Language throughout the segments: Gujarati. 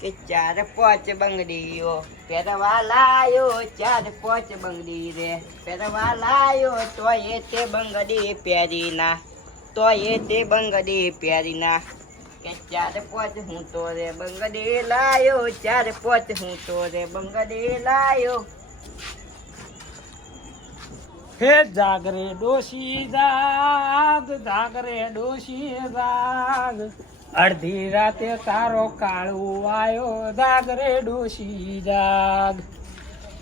કે ચાર પાંચ બંગડીઓ. પહેરવા લાયો ચાર પાંચ બંગડી રે. પહેરવા લાયો તોય તે બંગડી પહેરી ના તોય તે બંગડી પહેરી ના કે ચાર પાંચ હું તો રે બંગડી લાયો, ચાર પાંચ હું તો રે બંગડી લાયો. હે જાગરે ડોશી જાગ જાગરે ડોશી જાગ અડધી રાતે તારો કાળું આયો જાગરે ડોશી જાગ.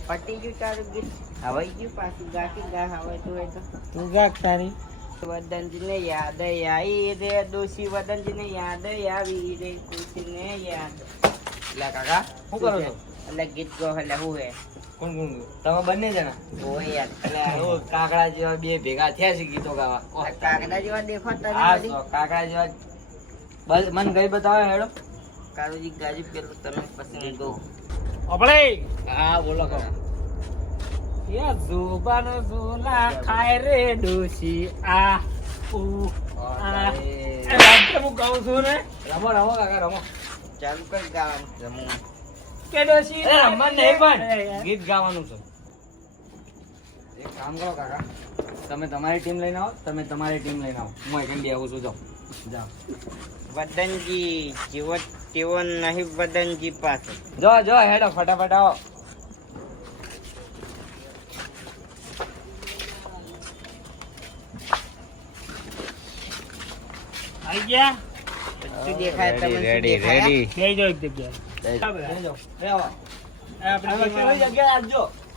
પટી ગયું તારું ગીત? હવાઈ ગયું પાછું? ગાકી ગા હવે તું એ તો. તું ગાક તારી. વદનજીને યાદ આવી રે દોશી વદનજીને યાદ આવી રે ખુશીને યાદ. એટલે કાકા શું કરો છો? એટલે ગીત ગો એટલે હું હે. કોણ કોણ? તમે બંને જણા? ઓય યાર. એટલે કાકડા જેવા બે ભેગા થયા છે ગીતો ગાવા. કાકડા જેવા દેખો કાકડા જેવા બસ મન ગઈ બતાવે હેડો. કારુજી ગાજી પેલું તમે પસંદ ગો અબળે હા બોલો કો યા જુબાન ઝુલા ખાય રે ડોશી આ ઉ આ. હું છું ને? રમો રમો કાકા રમો. ચાલુ કઈ ગાવાનું જમું કે ડોશી રમવા નહીં પણ ગીત ગાવાનું છે. એક કામ કરો કાકા તમે તમારી ટીમ લઈને આવો તમે તમારી ટીમ લઈને આવો. હું એક બે આવું છું જાઓ. વદનજી જેવો તેવો નહીં વદનજી પાસે જો જો હેડો ફટાફટ આવો આઈ ગયા શું દેખાય તમને શું દેખાય બેહી જાઓ એક જગ્યાએ બેસી જાઓ. બે આવો. આપણે હવે કેવી જગ્યાએ આપજો ચાલો, બે, ફેમ.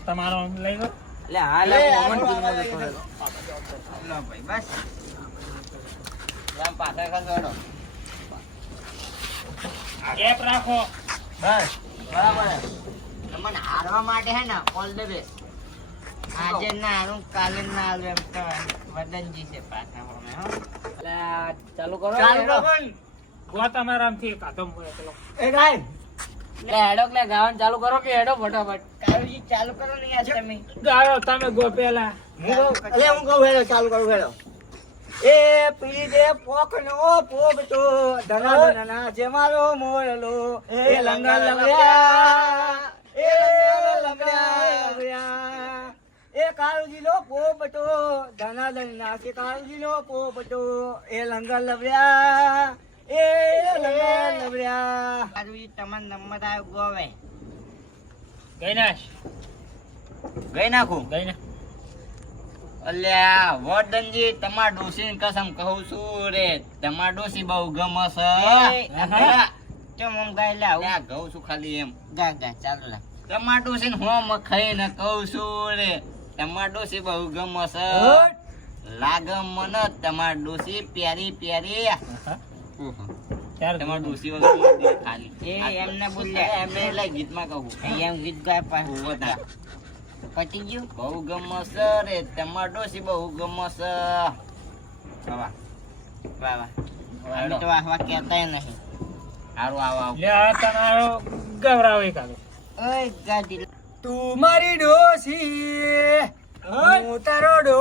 તમારા લઈ લો હારવા માટે હે ને ઓલ ધ બેસ્ટ આજે ના હારું કાલે ના વદનજી છે પાછા ચાલુ ચાલુ કરો. ગો તમારામાંથી કાધો મૂકે પેલો એ ટાઈમ. એટલે હેડો એટલે ગાવાનું ચાલુ કરો કે હેડો ફટાફટ? ચાલુ કરો ને યાર તમે. ગાળો તમે ગો પેલા અલે હું કહું હેડો ચાલુ કરું હેડો. એ પીડી દે પોકનો પોગતો ધના ધના જે મારો મોરલો. એ લંગા લંગડા એ લંગા એ કાળુજી નો પોપટો ધના ધના કે કાળુજી નો પોપટો એ લંગા લવડ્યા એ લંગા લવડ્યા કાળુજી તમારો નંબર આવ્યો ગોવે ગઈ નાશ. ગઈ નાખું? ગઈ ના. અલ્યા વર્ધનજી તમાર ડોસી કસમ કહું છું રે તમાર ડોસી બહુ ગમસ ચમ આમ ગાય લે આવું. ઘઉં છું ખાલી એમ. ગા ગા ચાલુ લે. તમાર ડોસી ને હું ખાઈને કહું છું રે તમાર ડોસી બહુ ગમસ લાગે મને તમાર ડોસી પ્યારી પ્યારી. ચાર તમાર ડોસી વગર ખાલી. એ એમને બોલ્યા. એમને એટલે ગીતમાં કહું. એમ ગીત ગાય પાછું વધારે. પતી ગયું? બહુ ગમસ રે તમાર ડોસી બહુ ગમસ વાહ વાહ. વાહ તો વાહ વાહ કહેતાય નહીં. હારું આવો આવો. લે તમારો ગવરાવે કાઢો ઓય ગાડી તું મારી ડોસી હું તારો ડો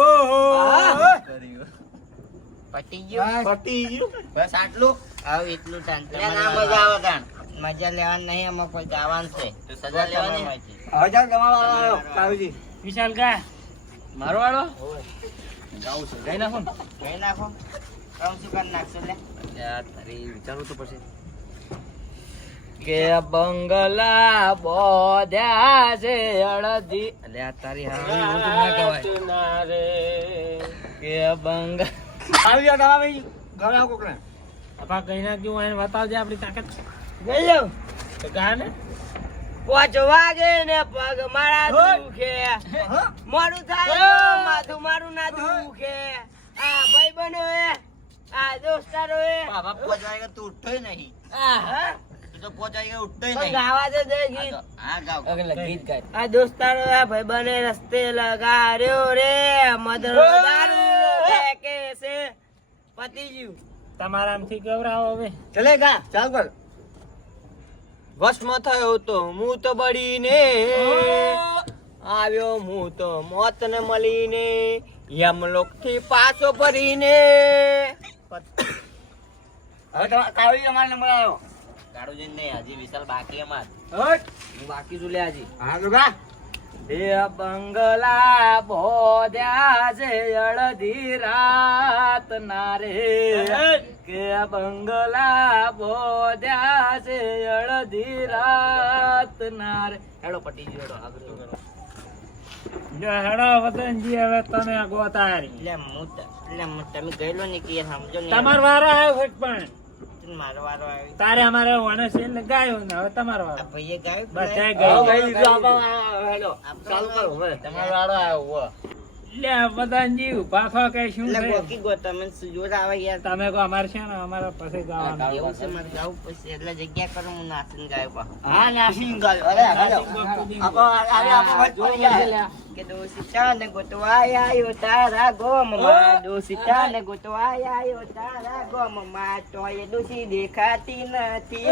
પતી ગયું. પતી ગયું. બસ આટલું. આવ એટલું તાન ના મજા આવે તાન મજા લેવાની નહીં આમાં કોઈ જવાનું છે. તો સજા લેવાની. હવે ચાલ આવ્યો કાળુજી વિશાલ ગા મારો વાળો? જાઉં છું. ગઈ નાખો ને. નાખો. કામ શું કરી નાખશો લે. તારી વિચારવું તો પડશે. કે બંગલા બોધ્યા છે અડધી. તારી હારી ના કહેવાય. કે બંગ આવી જા ગાવા ભાઈ. ગાવા આવો કોકને. આપા કઈ નાખ્યું એને બતાવજે આપણી તાકાત. ગઈ જાઉં તો ગા ને વાગે ને પગ મારા દુખે. મોડું થાય માથું મારું ના દુખે. આ ભાઈ બનો એ આ દોસ્તારો એ બાબા પહોંચવાય તું ઉઠતો નહીં? હા? તો પહોંચાઈ ઉઠતો પણ ગાવા દે દે ગીત. હા ગાવ. ગીત ગાય. આ દોસ્તારો આ ભાઈ બને રસ્તે લગાર્યો રે. મદર દારૂ ફેંકે છે? પતી ગયું તમારામાંથી ગવરાવો હવે. ચલે ચાલ કર. વશમાં થયો તો હું તો બળીને. આવ્યો હું. તો મોત ને મળીને યમલોકથી પાછો ભરીને હવે તમારે કાળી અમારે નંબર આવ્યો નહીં હજી વિશાલ બાકી અમાર. બાકી શું લે હજી. હા તો ગા. એ બંગલા બોધ્યા છે અડધી રાત ના રે. કે બંગલા બોધ્યા છે અડધી રાત ના રે. હેડો પટી ગયો હેડો આગળ હેડો વતનજી હવે તમે ગોતારી. એટલે હું એટલે તમે ગયેલો ને કે સમજો તમારો વારો આવ્યો હોત મારો વારો તારે અમારે ઓને છે ને ગાયો ને હવે તમારો વારો ભાઈએ ગાયો બધાએ ગાયો ગાઈ ગઈ આપા હેલો. ચાલુ કરો હવે. તમારો વારો આવ્યો લે વતનજી ઊભા થો કે શું છે ગોકી ગો તમે જોર આવે યાર? તમે કહો અમારે છે ને અમારે પછી ગાવાનું એવું છે મારે ગાવું પછી એટલે જગ્યા કરું હું નાચીને ગાયો હા નાસી ગાયો. અરે હેલો. આપણો આ- આ- આપણો વટ પડી જાય. કે દોષિતા ને ગોતવા આયો તારા ગોમમાં. દોષિતા ને ગોતવા આયો તારા ગોમમાં. તોય દોષી દેખાતી નથી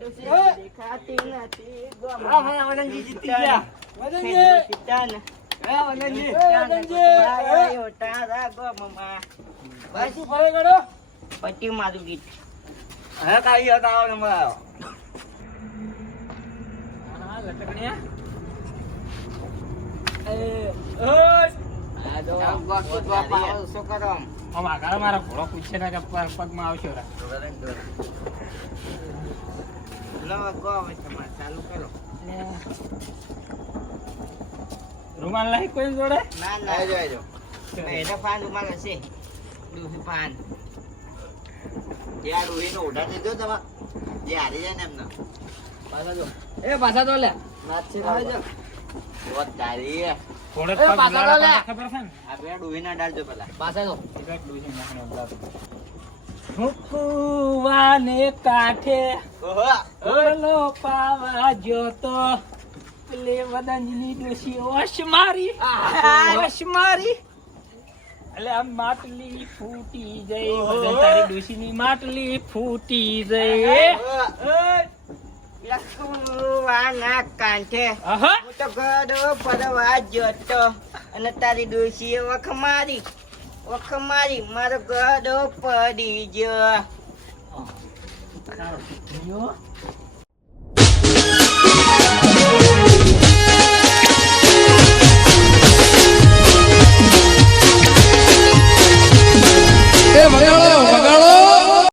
દોષી દેખાતી નથી હા, ગોમમાં વદનજી જીતી ગયા. દોષિતા ને હા, વદનજી. પટ્યું મારું ગીત હવે કાઈ હતો, નંબર આવ્યો. મારો ઘોડો પૂછે ને પગમાં આવશો ચાલુ કરો રૂમાલ નહીં કોઈ જોડે? ના ના. એને પાન ઉમાર હશે. ડૂસી પાન ત્યાં ડોહીનો ઓઢા દીધો તમે? જે હારી જાય ને એમને. એ પાછા તો લે. નાચી આવે લાવજો. તારી હે. ઘોડે એ પગ પાછા તો લે. ખબર છે ને? આ બે ડોહીના ડાળજો પેલા. પાછા તો નાખીને કાંઠે ઓલો પાવા જોતો પેલે વદનની ડોશી ઓશ મારી? ઓશ મારી? એટલે આ માટલી ફૂટી જઈ તારી ડોશીની માટલી ફૂટી જઈ લખવાના કાંઠે. હું તો ગળો પડવા જતો અને તારી ડોશીએ વખ મારી વખ મારી મારો ગડો પડી ગયો.